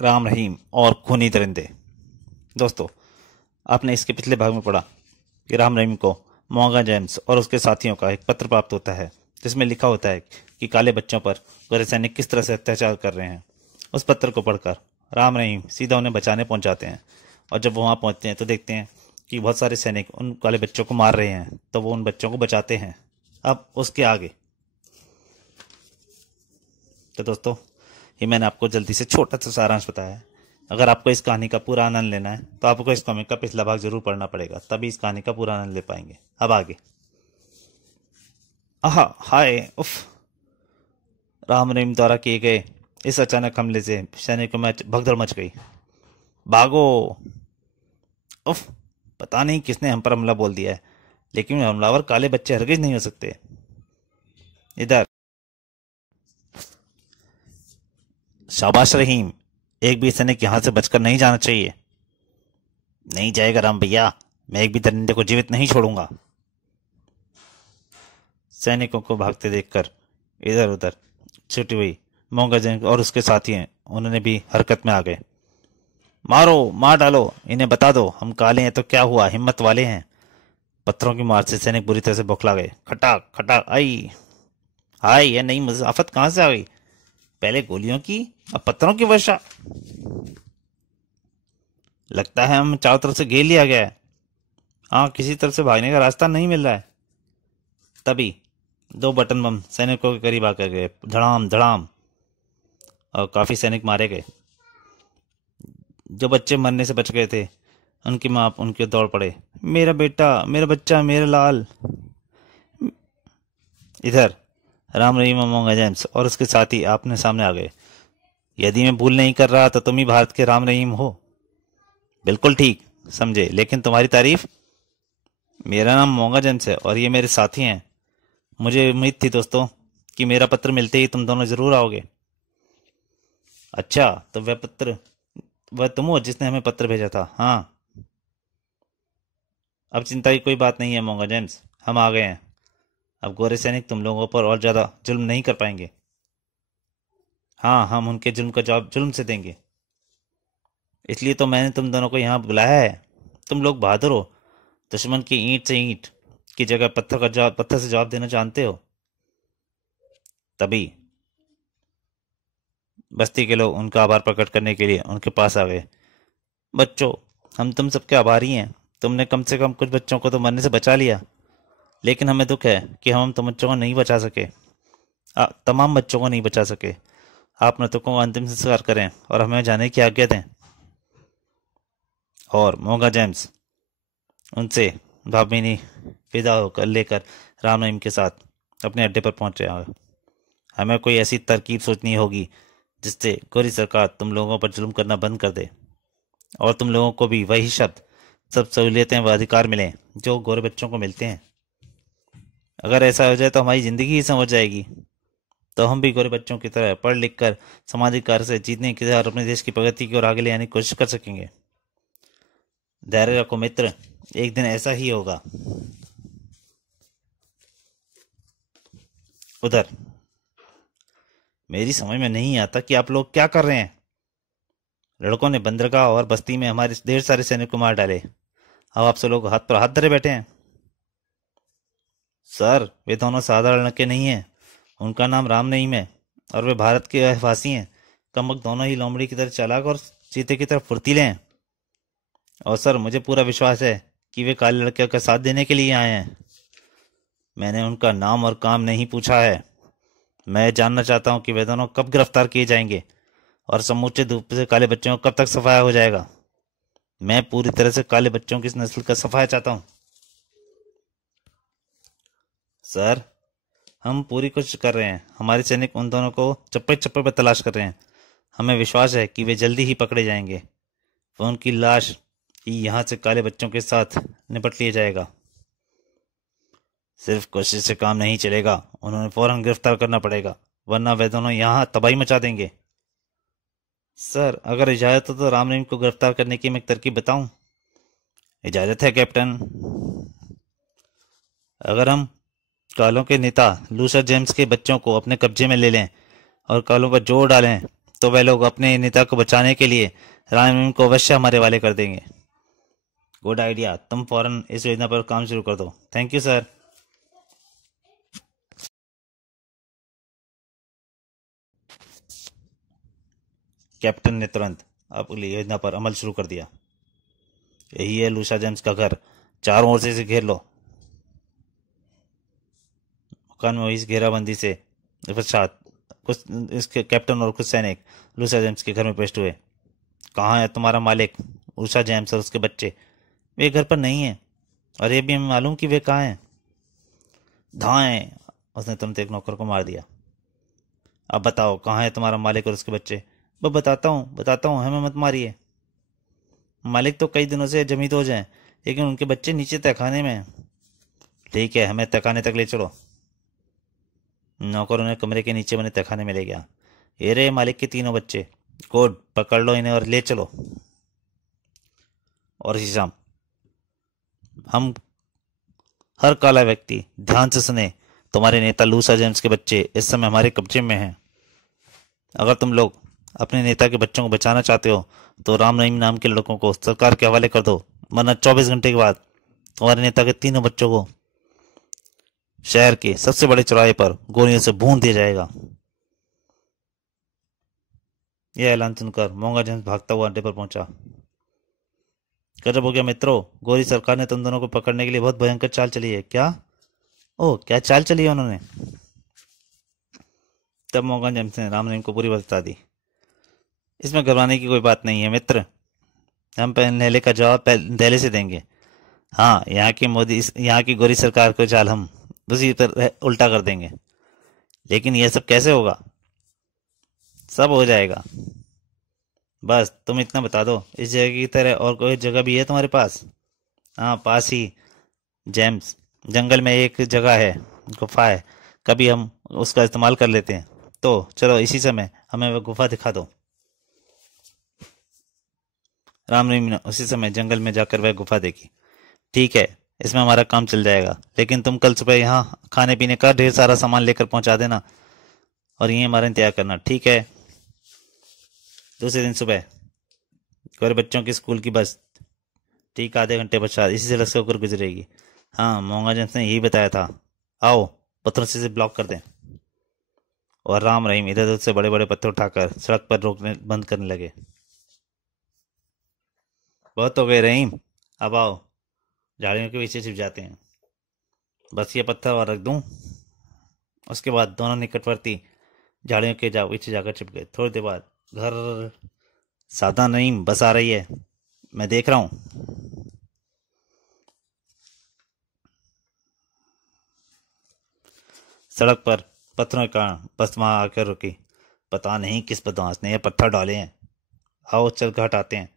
राम रहीम और खूनी दरिंदे। दोस्तों, आपने इसके पिछले भाग में पढ़ा कि राम रहीम को मोंगा जेम्स और उसके साथियों का एक पत्र प्राप्त होता है जिसमें लिखा होता है कि काले बच्चों पर गोरे सैनिक किस तरह से अत्याचार कर रहे हैं। उस पत्र को पढ़कर राम रहीम सीधा उन्हें बचाने पहुंच जाते हैं और जब वो वहां पहुंचते हैं तो देखते हैं कि बहुत सारे सैनिक उन काले बच्चों को मार रहे हैं, तो वो उन बच्चों को बचाते हैं। अब उसके आगे तो दोस्तों, ये मैंने आपको जल्दी से छोटा सा सारांश बताया है। अगर आपको इस कहानी का पूरा आनंद लेना है तो आपको इस कॉमिक का पिछला भाग जरूर पढ़ना पड़ेगा, तभी इस कहानी का पूरा आनंद ले पाएंगे। अब आगे। आहा हाय उफ। राम रहीम द्वारा किए गए इस अचानक हमले से सैनिकों में भगदड़ मच गई। भागो। उफ। पता नहीं किसने हम पर हमला बोल दिया है, लेकिन हमलावर काले बच्चे हरगिज नहीं हो सकते। इधर। शाबाश रहीम, एक भी सैनिक यहां से बचकर नहीं जाना चाहिए। नहीं जाएगा राम भैया, मैं एक भी दरिंदे को जीवित नहीं छोड़ूंगा। सैनिकों को भागते देखकर इधर उधर छुटी हुई मोंगा जंग और उसके साथी हैं, उन्होंने भी हरकत में आ गए। मारो, मार डालो इन्हें, बता दो हम काले हैं तो क्या हुआ, हिम्मत वाले हैं। पत्थरों की मार से सैनिक बुरी तरह से बौखला गए। खटाक खटाक आई। हाय, यह नई मुज़ाफत कहां से आ गई? पहले गोलियों की, अब पत्थरों की वर्षा। लगता है हम चारों तरफ से घेर लिया गया है। हाँ, किसी तरफ से भागने का रास्ता नहीं मिल रहा है। तभी दो बटन बम सैनिकों के करीब आकर गए। धड़ाम धड़ाम, और काफी सैनिक मारे गए। जो बच्चे मरने से बच गए थे, उनकी मां उनके दौड़ पड़े। मेरा बेटा, मेरा बच्चा, मेरा लाल। इधर राम रहीम मोंगा जेम्स और उसके साथी आपने सामने आ गए। यदि मैं भूल नहीं कर रहा तो तुम ही भारत के राम रहीम हो। बिल्कुल ठीक समझे, लेकिन तुम्हारी तारीफ। मेरा नाम मोंगा जेम्स है और ये मेरे साथी हैं। मुझे उम्मीद थी दोस्तों कि मेरा पत्र मिलते ही तुम दोनों जरूर आओगे। अच्छा, तो वह तुम हो जिसने हमें पत्र भेजा था? हाँ। अब चिंता की कोई बात नहीं है मोंगा जेम्स, हम आ गए हैं। अब गोरे सैनिक तुम लोगों पर और ज्यादा जुल्म नहीं कर पाएंगे। हाँ, हम उनके जुल्म का जवाब जुल्म से देंगे। इसलिए तो मैंने तुम दोनों को यहाँ बुलाया है। तुम लोग बहादुर हो, दुश्मन की ईंट से ईंट की जगह पत्थर से जवाब देना जानते हो। तभी बस्ती के लोग उनका आभार प्रकट करने के लिए उनके पास आ गए। बच्चों, हम तुम सबके आभारी हैं। तुमने कम से कम कुछ बच्चों को तो मरने से बचा लिया, लेकिन हमें दुख है कि हम तुम बच्चों को नहीं बचा सके। तमाम बच्चों को नहीं बचा सके। आप मृतकों का अंतिम संस्कार करें और हमें जाने की आज्ञा दें। और मोंगा जेम्स उनसे भामिनी विदा होकर लेकर राम रहीम के साथ अपने अड्डे पर पहुंचे। हमें कोई ऐसी तरकीब सोचनी होगी जिससे गोरी सरकार तुम लोगों पर जुल्म करना बंद कर दे और तुम लोगों को भी वही शब्द, सब सहूलियतें व अधिकार मिलें जो गोरे बच्चों को मिलते हैं। अगर ऐसा हो जाए तो हमारी जिंदगी ही समझ जाएगी। तो हम भी गोरे बच्चों की तरह पढ़ लिख कर सामाजिक कार्य से जीतने की और अपने देश की प्रगति की ओर आगे ले आने की कोशिश कर सकेंगे। धैर्य रखो मित्र, एक दिन ऐसा ही होगा। उधर। मेरी समझ में नहीं आता कि आप लोग क्या कर रहे हैं। लड़कों ने बंदरगाह और बस्ती में हमारे ढेर सारे सैनिक को मार डाले। अब आप सब लोग हाथ पर हाथ धरे बैठे हैं। सर, वे दोनों साधारण लड़के नहीं हैं। उनका नाम राम रहीम है और वे भारत के रहवासी हैं। कमबख्त दोनों ही लोमड़ी की तरह चालाक और चीते की तरह फुर्तीले हैं। और सर, मुझे पूरा विश्वास है कि वे काले लड़के का साथ देने के लिए आए हैं। मैंने उनका नाम और काम नहीं पूछा है। मैं जानना चाहता हूं कि वे दोनों कब गिरफ्तार किए जाएंगे और समूचे धूप से काले बच्चों को कब तक सफाया हो जाएगा। मैं पूरी तरह से काले बच्चों की इस नस्ल का सफाया चाहता हूं। सर, हम पूरी कोशिश कर रहे हैं। हमारे सैनिक उन दोनों को चप्पे चप्पे पर तलाश कर रहे हैं। हमें विश्वास है कि वे जल्दी ही पकड़े जाएंगे। वो उनकी लाश ही यहाँ से काले बच्चों के साथ निपट लिया जाएगा। सिर्फ कोशिश से काम नहीं चलेगा, उन्होंने फौरन गिरफ्तार करना पड़ेगा, वरना वे दोनों यहाँ तबाही मचा देंगे। सर, अगर इजाजत हो तो राम रहीम को गिरफ्तार करने की मैं एक तरकीब बताऊं? इजाजत है कैप्टन। अगर हम कालों के नेता लूसर जेम्स के बच्चों को अपने कब्जे में ले लें और कालों पर जोर डालें तो वे लोग अपने नेता को बचाने के लिए राम रहीम को अवश्य हमारे वाले कर देंगे। गुड आइडिया, तुम फौरन इस योजना पर काम शुरू कर दो। Thank you sir. कैप्टन ने तुरंत अपनी योजना पर अमल शुरू कर दिया। यही है लूसा जेम्स का घर, चारों ओर से इसे घेर लो। मकान में इस घेराबंदी से पश्चात कुछ इसके कैप्टन और कुछ सैनिक लूसा जेम्स के घर में पेश हुए। कहाँ है तुम्हारा मालिक? लूसा जेम्स और उसके बच्चे, वे घर पर नहीं है, और ये भी हमें मालूम कि वे कहाँ हैं। धाएं, उसने तुरंत एक नौकर को मार दिया। अब बताओ कहाँ है तुम्हारा मालिक और उसके बच्चे? बस बताता हूँ, हमें मत मारिए। मालिक तो कई दिनों से जमींदोज हो जाए, लेकिन उनके बच्चे नीचे तहखाने में हैं। ठीक है, हमें तहखाने तक ले चलो। नौकर उन्हें कमरे के नीचे बने तहखाने में ले गया। ये रहे मालिक के तीनों बच्चे। कोड, पकड़ लो इन्हें और ले चलो। और इसी शाम हम हर काला व्यक्ति ध्यान से सुने, तुम्हारे नेता लूसा जेम्स के बच्चे इस समय हमारे कब्जे में हैं। अगर तुम लोग अपने नेता के बच्चों को बचाना चाहते हो तो राम रहीम नाम के लड़कों को सरकार के हवाले कर दो, वरना 24 घंटे के बाद तुम्हारे नेता के तीनों बच्चों को शहर के सबसे बड़े चौराहे पर गोलियों से भून दिया जाएगा। यह ऐलान सुनकर मोंगा जेम्स भागता हुआ अड्डे पर पहुंचा। गजब हो गया मित्रों, गोरी सरकार ने तुम दोनों को पकड़ने के लिए बहुत भयंकर चाल चली है। क्या? ओह, क्या चाल चली है उन्होंने? तब मोंगा जेम्स ने राम रहीम को पूरी बात बता दी। इसमें घबराने की कोई बात नहीं है मित्र, हम पहले का जवाब पहले से देंगे। हाँ, यहाँ की गोरी सरकार को चाल हम दूसरी तरह उल्टा कर देंगे। लेकिन यह सब कैसे होगा? सब हो जाएगा, बस तुम इतना बता दो। इस जगह की तरह और कोई जगह भी है तुम्हारे पास? हाँ, पास ही जेम्स, जंगल में एक जगह है, गुफा है, कभी हम उसका इस्तेमाल कर लेते हैं। तो चलो इसी समय हमें वह गुफा दिखा दो। राम रहीम ने उसी समय जंगल में जाकर वह गुफा देखी। ठीक है, इसमें हमारा काम चल जाएगा, लेकिन तुम कल सुबह यहाँ खाने पीने का ढेर सारा सामान लेकर पहुंचा देना और यही हमारा इंतजार करना, ठीक है? दूसरे दिन सुबह गौर बच्चों की स्कूल की बस ठीक आधे घंटे पश्चात इसी सड़क से होकर गुजरेगी। हाँ, मोंगा जेम्स ने यही बताया था। आओ, पत्थरों से ब्लॉक कर दें। और राम रहीम इधर उधर से बड़े बड़े पत्थर उठाकर सड़क पर रोकने बंद करने लगे। बहुत हो गए रहीम, अब आओ, झाड़ियों के पीछे छिप जाते हैं। बस ये पत्थर और रख दूं। उसके बाद दोनों निकटवर्ती झाड़ियों के पीछे जाकर छिप गए। थोड़ी देर बाद घर, सादा नईम, बस आ रही है, मैं देख रहा हूं। सड़क पर पत्थरों के कारण बस वहां आकर रुकी। पता नहीं किस बदमाश ने ये पत्थर डाले हैं। आओ चल के हटाते हैं।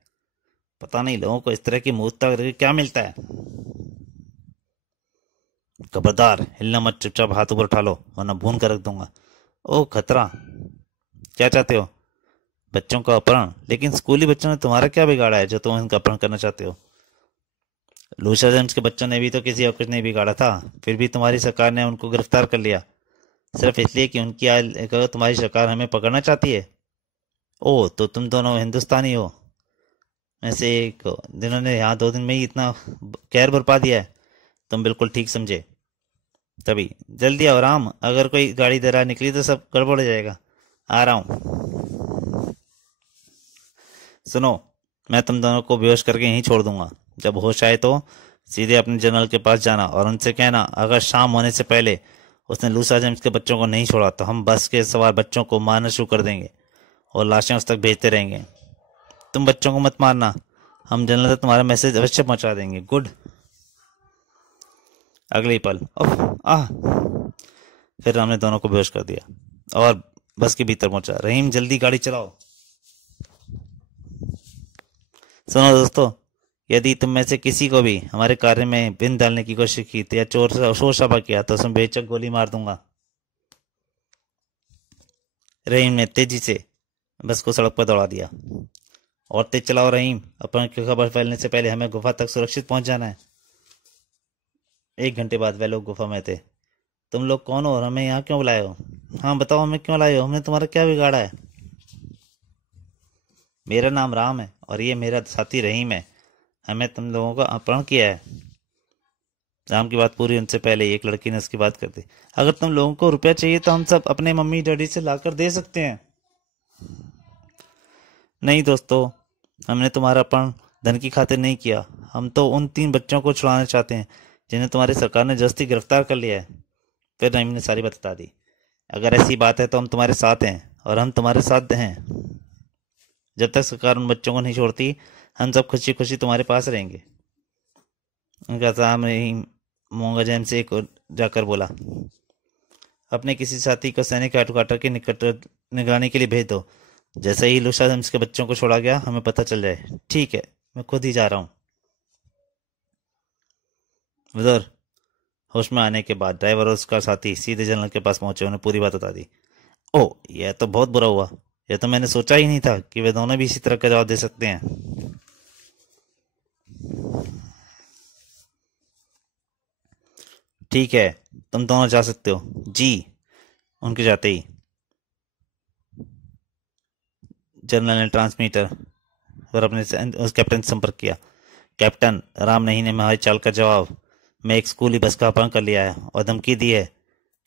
पता नहीं लोगों को इस तरह की मूर्खता करके क्या मिलता है। खबरदार, हिलना मत, चुपचाप हाथ ऊपर उठा लो वरना भून कर रख दूंगा। ओह खतरा, क्या चाहते हो? बच्चों का अपहरण? लेकिन स्कूली बच्चों ने तुम्हारा क्या बिगाड़ा है जो तुम उनका अपहरण करना चाहते हो? लूसा जेम्स के बच्चों ने भी तो किसी और कुछ नहीं बिगाड़ा था, फिर भी तुम्हारी सरकार ने उनको गिरफ्तार कर लिया सिर्फ इसलिए कि उनकी तुम्हारी सरकार हमें पकड़ना चाहती है। ओह, तो तुम दोनों हिंदुस्तानी हो में से एक हो, जिन्होंने यहाँ 2 दिन में ही इतना कहर बरपा दिया है। तुम बिल्कुल ठीक समझे। तभी जल्दी आओ राम, अगर कोई गाड़ी दरा निकली तो सब गड़बड़ हो जाएगा। आ रहा हूँ। सुनो, मैं तुम दोनों को बेहोश करके यहीं छोड़ दूंगा। जब होश आए तो सीधे अपने जनरल के पास जाना और उनसे कहना अगर शाम होने से पहले उसने लूसा जेम्स के बच्चों को नहीं छोड़ा तो हम बस के सवार बच्चों को मारना शुरू कर देंगे और लाशें उस तक भेजते रहेंगे। तुम बच्चों को मत मारना, हम जनरल तक तुम्हारा मैसेज अवश्य पहुंचा देंगे। गुड। अगले ही पल फिर राम ने दोनों को बेहोश कर दिया और बस के भीतर पहुंचा। रहीम, जल्दी गाड़ी चलाओ। सुनो दोस्तों, यदि तुम में से किसी को भी हमारे कार्य में बिन डालने की कोशिश की या शोर शराबा किया तो उसमें बेचक गोली मार दूंगा। रहीम ने तेजी से बस को सड़क पर दौड़ा दिया। और तेज चलाओ रहीम, अपने की खबर फैलने से पहले हमें गुफा तक सुरक्षित पहुंच जाना है। 1 घंटे बाद वे लोग गुफा में थे। तुम लोग कौन हो और हमें यहाँ क्यों बुलाए हो? हाँ बताओ, हमें क्यों लाए हो? हमने तुम्हारा क्या बिगाड़ा है? मेरा नाम राम है और ये मेरा साथी रहीम है। हमें तुम लोगों का अपहरण किया है। राम की बात पूरी उनसे पहले एक लड़की ने उसकी बात कर दी। अगर तुम लोगों को रुपया चाहिए तो हम सब अपने मम्मी डैडी से लाकर दे सकते हैं। नहीं दोस्तों, हमने तुम्हारा अपहरण धन की खातिर नहीं किया। हम तो उन 3 बच्चों को छुड़ाना चाहते हैं जिन्हें तुम्हारी सरकार ने जबरदस्ती गिरफ्तार कर लिया है। फिर रहीम ने सारी बात बता दी। अगर ऐसी बात है तो हम तुम्हारे साथ हैं और हम तुम्हारे साथ हैं। जब तक सरकार उन बच्चों को नहीं छोड़ती, हम सब खुशी खुशी तुम्हारे पास रहेंगे। उनका साम रहीम मोंगा जैम से एक और जाकर बोला, अपने किसी साथी को सैनिक हेडक्वार्टर के निकट निगरानी के लिए भेज दो। जैसे ही लूसा जैम्स के बच्चों को छोड़ा गया हमें पता चल जाए। ठीक है, मैं खुद ही जा रहा हूँ। उधर होश में आने के बाद ड्राइवर और उसका साथी सीधे जनरल के पास पहुंचे। उन्हें पूरी बात बता दी। ओह, यह तो बहुत बुरा हुआ। यह तो मैंने सोचा ही नहीं था कि वे दोनों भी इसी तरह का जवाब दे सकते हैं। ठीक है, तुम दोनों जा सकते हो। जी। उनके जाते ही जनरल ने ट्रांसमीटर पर अपने उस कैप्टन से संपर्क किया। कैप्टन, राम नहीं ने हमारी चाल का जवाब मैं एक स्कूली बस का अपहरण कर लिया है और धमकी दी है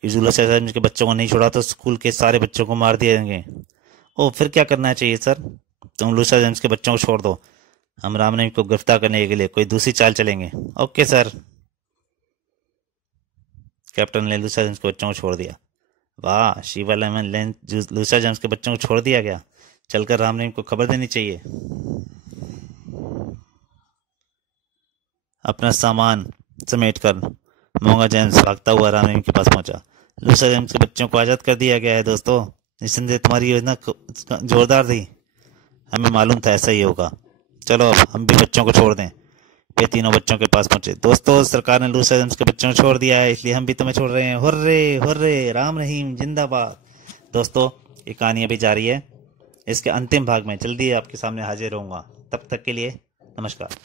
कि जुलूस के बच्चों को नहीं छोड़ा तो स्कूल के सारे बच्चों को मार दिए जाएंगे। ओ, फिर क्या करना चाहिए सर? तुम लूसा जेम्स के बच्चों को छोड़ दो। हम राम नईम को गिरफ्तार करने के लिए कोई दूसरी चाल चलेंगे। Okay sir. कैप्टन ने लूसा जेम्स के बच्चों को छोड़ दिया। वाह, शिवा लेमन लेन लूसा जेम्स के बच्चों को छोड़ दिया गया। चलकर राम नईम को खबर देनी चाहिए। अपना सामान समेटकर मोंगा जेम्स भागता हुआ राम रहीम के पास पहुंचा। लूसा जेम्स के बच्चों को आज़ाद कर दिया गया है दोस्तों। निस्संदेह तुम्हारी योजना जोरदार थी। हमें मालूम था ऐसा ही होगा। चलो अब हम भी बच्चों को छोड़ दें। वे तीनों बच्चों के पास पहुंचे। दोस्तों, सरकार ने लूसा जेम्स के बच्चों को छोड़ दिया है, इसलिए हम भी तुम्हें छोड़ रहे हैं। हुर्रे हुर्रे, राम रहीम जिंदाबाद। दोस्तों, ये कहानी अभी जारी है। इसके अंतिम भाग में जल्दी आपके सामने हाजिर होऊंगा। तब तक के लिए नमस्कार।